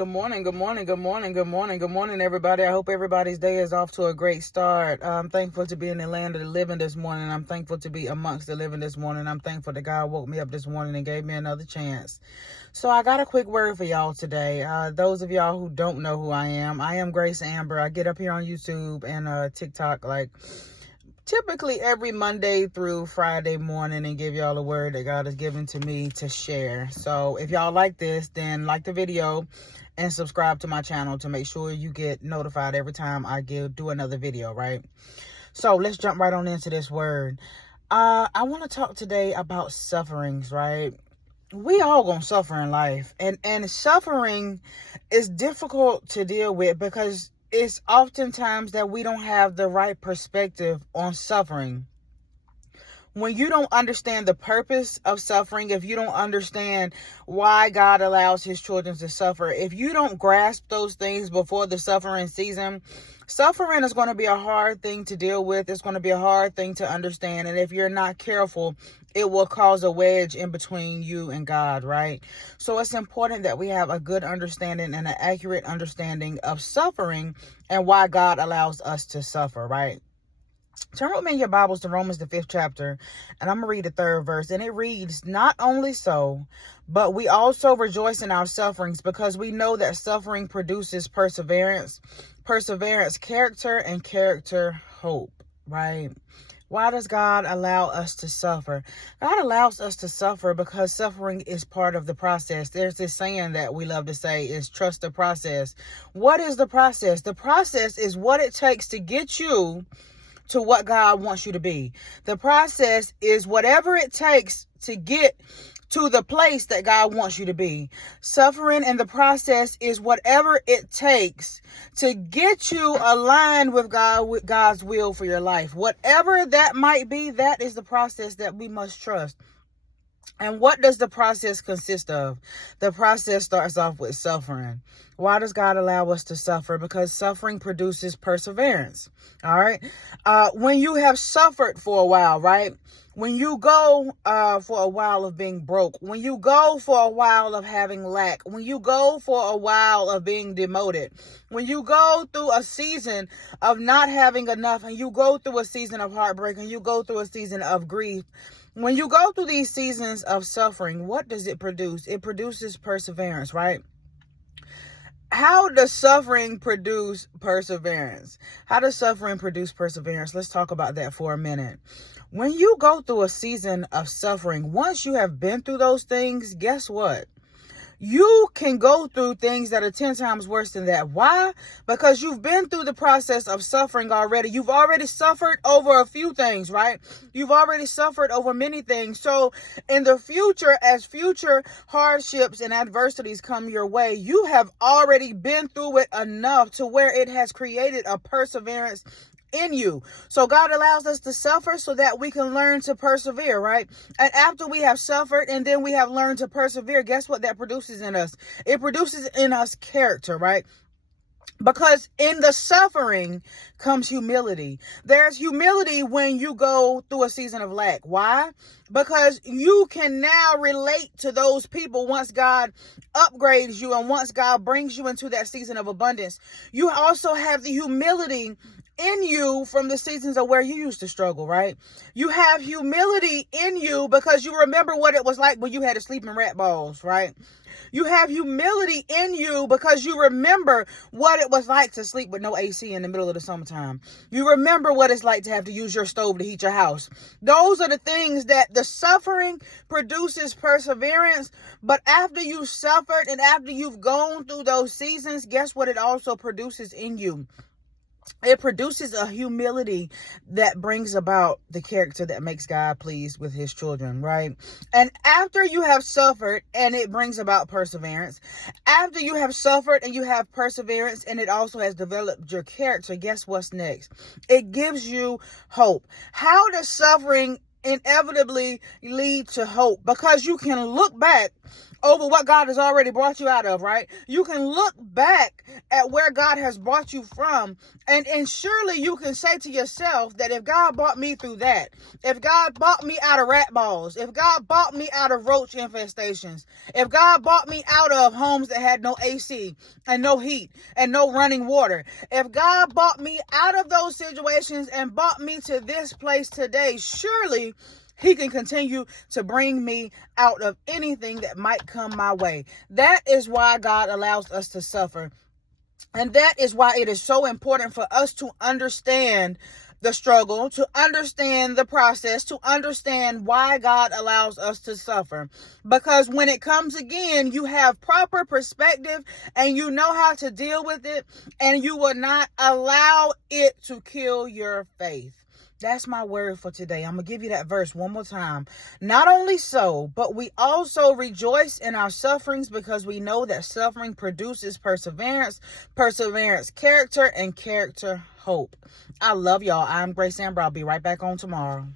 Good morning, good morning, good morning, good morning, good morning, everybody. I hope everybody's day is off to a great start. I'm thankful to be in the land of the living this morning. I'm thankful to be amongst the living this morning. I'm thankful that God woke me up this morning and gave me another chance. So I got a quick word for y'all today. Those of y'all who don't know who I am GraceAmber. I get up here on YouTube and TikTok typically every Monday through Friday morning and give y'all a word that God has given to me to share. So if y'all like this, then like the video and subscribe to my channel to make sure you get notified every time I do another video, right? So let's jump right on into this word. I want to talk today about sufferings, right? We all gonna suffer in life, and suffering is difficult to deal with because it's oftentimes that we don't have the right perspective on suffering. When you don't understand the purpose of suffering, if you don't understand why God allows his children to suffer, if you don't grasp those things before the suffering season, suffering is going to be a hard thing to deal with. It's going to be a hard thing to understand. And if you're not careful, it will cause a wedge in between you and God, right? So it's important that we have a good understanding and an accurate understanding of suffering and why God allows us to suffer, right? Turn with me in your Bibles to Romans, the 5th chapter, and I'm going to read the 3rd verse. And it reads, "Not only so, but we also rejoice in our sufferings because we know that suffering produces perseverance, perseverance, character, and character, hope," right? Why does God allow us to suffer? God allows us to suffer because suffering is part of the process. There's this saying that we love to say is trust the process. What is the process? The process is what it takes to get you to what God wants you to be. The process is whatever it takes to get to the place that God wants you to be. Suffering in the process is whatever it takes to get you aligned with God, with God's will for your life. Whatever that might be, that is the process that we must trust. And what does the process consist of? The process starts off with suffering. Why does God allow us to suffer? Because suffering produces perseverance. All right. When you have suffered for a while, right? When you go for a while of being broke, when you go for a while of having lack, when you go for a while of being demoted, when you go through a season of not having enough, and you go through a season of heartbreak, and you go through a season of grief, when you go through these seasons of suffering, what does it produce? It produces perseverance, right? How does suffering produce perseverance? How does suffering produce perseverance? Let's talk about that for a minute. When you go through a season of suffering, once you have been through those things, guess what? You can go through things that are 10 times worse than that. Why? Because you've been through the process of suffering already. You've already suffered over a few things, right? You've already suffered over many things. So in the future, as future hardships and adversities come your way, you have already been through it enough to where it has created a perseverance in you. So God allows us to suffer so that we can learn to persevere, right? And after we have suffered and then we have learned to persevere, guess what that produces in us? It produces in us character, right? Because in the suffering comes humility. There's humility when you go through a season of lack. Why? Because you can now relate to those people once God upgrades you and once God brings you into that season of abundance. You also have the humility in you from the seasons of where you used to struggle, right? You have humility in you because you remember what it was like when you had to sleep in rat balls, right? You have humility in you because you remember what it was like to sleep with no AC in the middle of the summertime. You remember what it's like to have to use your stove to heat your house. Those are the things that the suffering produces perseverance. But after you've suffered and after you've gone through those seasons, guess what it also produces in you? It produces a humility that brings about the character that makes God pleased with his children, right? And after you have suffered and it brings about perseverance, after you have suffered and you have perseverance and it also has developed your character, guess what's next? It gives you hope. How does suffering inevitably lead to hope? Because you can look back over what God has already brought you out of, right? You can look back at where God has brought you from, and surely you can say to yourself that if God brought me through that, if God brought me out of rat balls, if God brought me out of roach infestations, if God brought me out of homes that had no AC and no heat and no running water, if God brought me out of those situations and brought me to this place today, surely He can continue to bring me out of anything that might come my way. That is why God allows us to suffer. And that is why it is so important for us to understand the struggle, to understand the process, to understand why God allows us to suffer. Because when it comes again, you have proper perspective and you know how to deal with it, and you will not allow it to kill your faith. That's my word for today. I'm going to give you that verse one more time. Not only so, but we also rejoice in our sufferings, because we know that suffering produces perseverance, perseverance, character, and character, hope. I love y'all. I'm Grace Amber. I'll be right back on tomorrow.